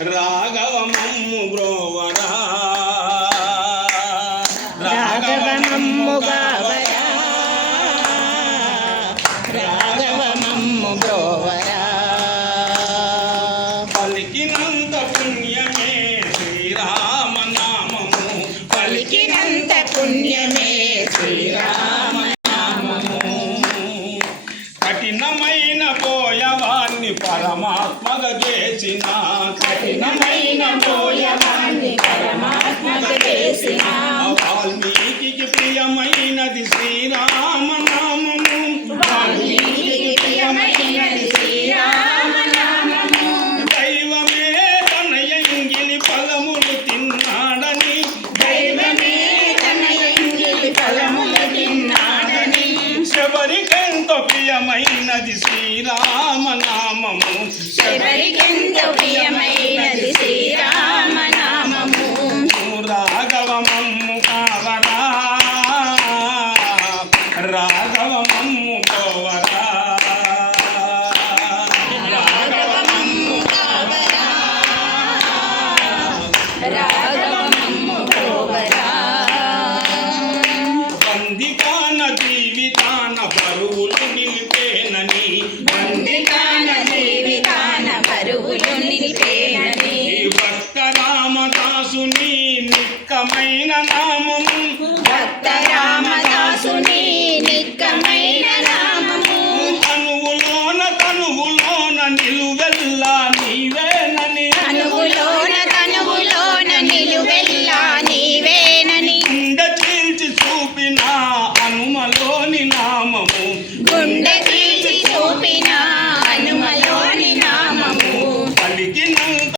రాఘవమమ్ము బ్రోవరా రాఘవమమ్ము గావరా రాఘవమమ్ము బ్రోవరా పలికినంత పుణ్యమే శ్రీరామ నామము పలికినంత పుణ్యమే పరమాత్మగా చేసిన కఠినమైన శ్రీరామ నామము ప్రియమైనది శ్రీరామ నామము రాఘవమమ్ము కావరా. రాఘవమమ్ము కోవరా. రాఘవమమ్ము కావరా. రాఘవమమ్ము కోవరా. బందికాన జీవితాన బరువులు నిక్కమైన నామము. భక్త రామదాసు నిక్కమైన నామము. తనువులోన తనువులోన నిలువెల్లా.